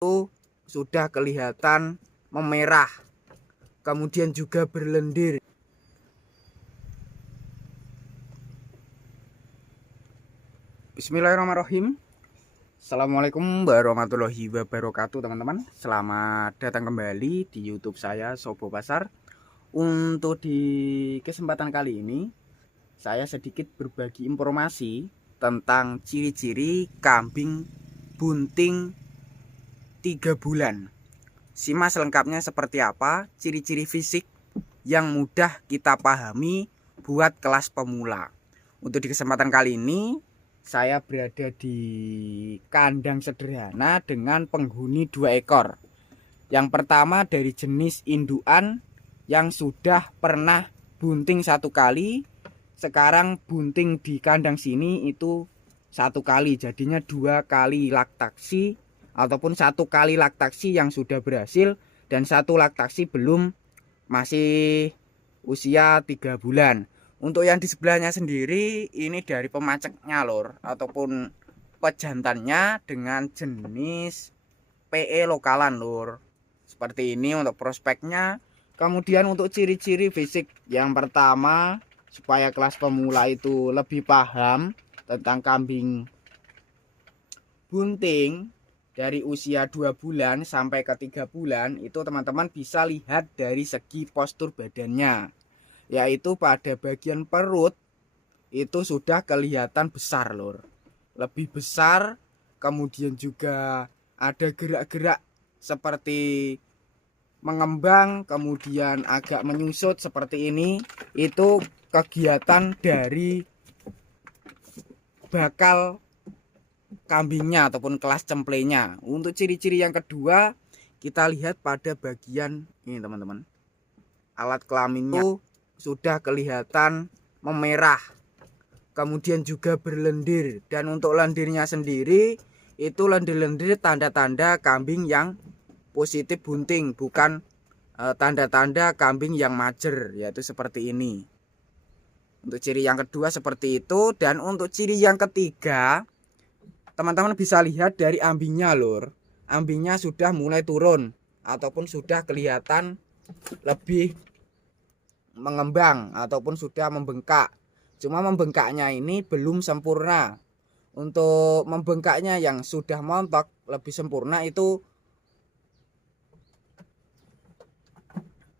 itu sudah kelihatan memerah, kemudian juga berlendir. Bismillahirrahmanirrahim. Assalamualaikum warahmatullahi wabarakatuh, teman-teman. Selamat datang kembali di YouTube saya, Sobo Pasar. Untuk di kesempatan kali ini, saya sedikit berbagi informasi tentang ciri-ciri kambing bunting 3 bulan. Simak selengkapnya seperti apa ciri-ciri fisik yang mudah kita pahami buat kelas pemula. Untuk di kesempatan kali ini, saya berada di kandang sederhana dengan penghuni 2 ekor. Yang pertama dari jenis indukan yang sudah pernah bunting 1 kali. Sekarang bunting di kandang sini itu 1 kali, jadinya 2 kali laktasi, ataupun 1 kali laktasi yang sudah berhasil dan 1 laktasi belum, masih usia 3 bulan. Untuk yang di sebelahnya sendiri ini dari pemaceknya lor, ataupun pejantannya dengan jenis PE lokalan lor. Seperti ini untuk prospeknya. Kemudian untuk ciri-ciri fisik, yang pertama supaya kelas pemula itu lebih paham tentang kambing bunting dari usia 2 bulan sampai ke 3 bulan, itu teman-teman bisa lihat dari segi postur badannya, yaitu pada bagian perut itu sudah kelihatan besar lor, lebih besar. Kemudian juga ada gerak-gerak seperti mengembang, kemudian agak menyusut seperti ini. Itu kegiatan dari bakal kambingnya ataupun kelas cemplenya. Untuk ciri-ciri yang kedua, kita lihat pada bagian ini teman-teman, alat kelaminnya sudah kelihatan memerah, kemudian juga berlendir. Dan untuk lendirnya sendiri itu lendir-lendir tanda-tanda kambing yang positif bunting, bukan tanda-tanda kambing yang mager, yaitu seperti ini. Untuk ciri yang kedua seperti itu. Dan untuk ciri yang ketiga, teman-teman bisa lihat dari ambingnya lor. Ambingnya sudah mulai turun ataupun sudah kelihatan lebih mengembang ataupun sudah membengkak. Cuma membengkaknya ini belum sempurna. Untuk membengkaknya yang sudah montok lebih sempurna itu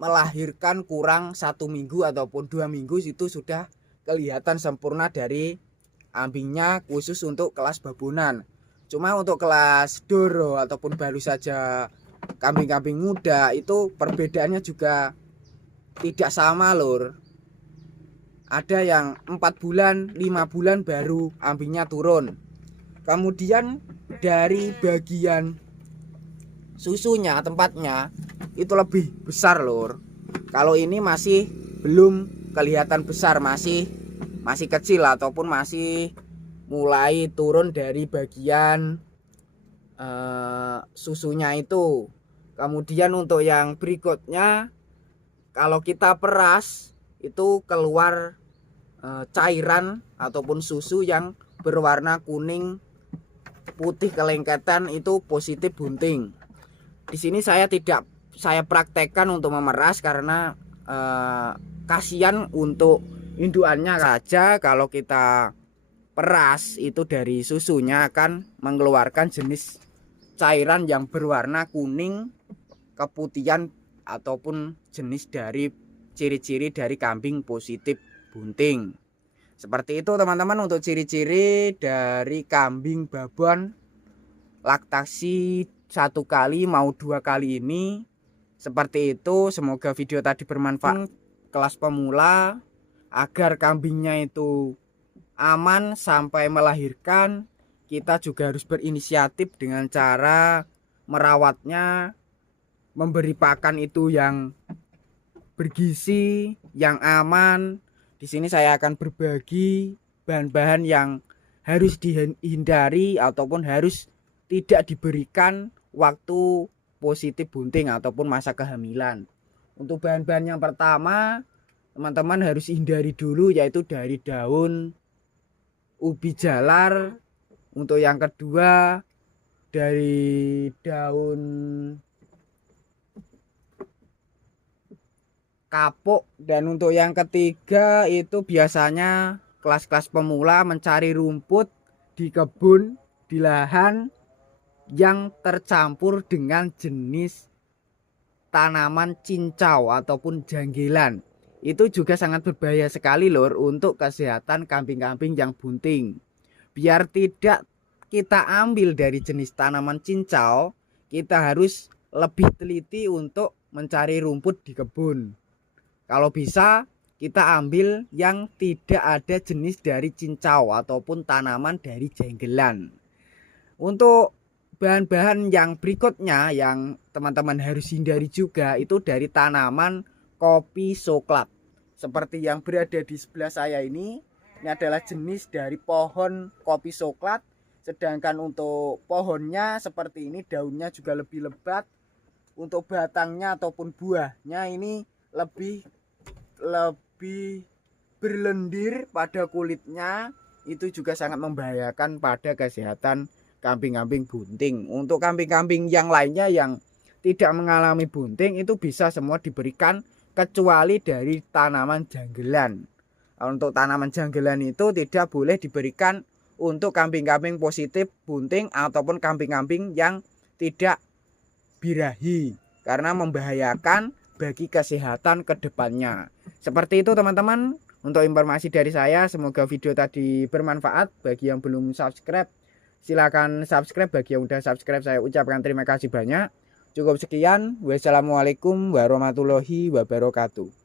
melahirkan kurang 1 minggu ataupun 2 minggu, itu sudah kelihatan sempurna dari ambingnya, khusus untuk kelas babonan. Cuma untuk kelas doro ataupun baru saja kambing-kambing muda itu perbedaannya juga tidak sama lor. Ada yang 4 bulan, 5 bulan baru ambingnya turun. Kemudian dari bagian susunya, tempatnya itu lebih besar lor. Kalau ini masih belum kelihatan besar, masih kecil ataupun masih mulai turun dari bagian susunya itu. Kemudian untuk yang berikutnya, kalau kita peras itu keluar cairan ataupun susu yang berwarna kuning putih kelengketan, itu positif bunting. Di sini saya praktekkan untuk memeras karena kasihan untuk indukannya saja. Kalau kita peras itu dari susunya akan mengeluarkan jenis cairan yang berwarna kuning keputihan, ataupun jenis dari ciri-ciri dari kambing positif bunting. Seperti itu teman-teman untuk ciri-ciri dari kambing babon laktasi 1 kali mau 2 kali ini. Seperti itu. Semoga video tadi bermanfaat kelas pemula, agar kambingnya itu aman sampai melahirkan. Kita juga harus berinisiatif dengan cara merawatnya, memberi pakan itu yang bergizi, yang aman. Di sini saya akan berbagi bahan-bahan yang harus dihindari ataupun harus tidak diberikan waktu positif bunting ataupun masa kehamilan. Untuk bahan-bahan yang pertama, teman-teman harus hindari dulu, yaitu dari daun ubi jalar. Untuk yang kedua, dari daun kapuk. Dan untuk yang ketiga itu biasanya kelas-kelas pemula mencari rumput di kebun, di lahan yang tercampur dengan jenis tanaman cincau ataupun janggilan. Itu juga sangat berbahaya sekali lor untuk kesehatan kambing-kambing yang bunting. Biar tidak kita ambil dari jenis tanaman cincau, kita harus lebih teliti untuk mencari rumput di kebun. Kalau bisa kita ambil yang tidak ada jenis dari cincau ataupun tanaman dari janggelan. Untuk bahan-bahan yang berikutnya yang teman-teman harus hindari juga itu dari tanaman kopi coklat. Seperti yang berada di sebelah saya ini adalah jenis dari pohon kopi coklat. Sedangkan untuk pohonnya seperti ini, daunnya juga lebih lebat. Untuk batangnya ataupun buahnya ini lebih berlendir pada kulitnya. Itu juga sangat membahayakan pada kesehatan kambing-kambing bunting. Untuk kambing-kambing yang lainnya yang tidak mengalami bunting itu bisa semua diberikan kecuali dari tanaman janggelan. Untuk tanaman janggelan itu tidak boleh diberikan untuk kambing-kambing positif bunting ataupun kambing-kambing yang tidak birahi karena membahayakan bagi kesehatan kedepannya. Seperti itu teman-teman untuk informasi dari saya. Semoga video tadi bermanfaat. Bagi yang belum subscribe silakan subscribe, bagi yang udah subscribe saya ucapkan terima kasih banyak. Cukup sekian. Wassalamualaikum warahmatullahi wabarakatuh.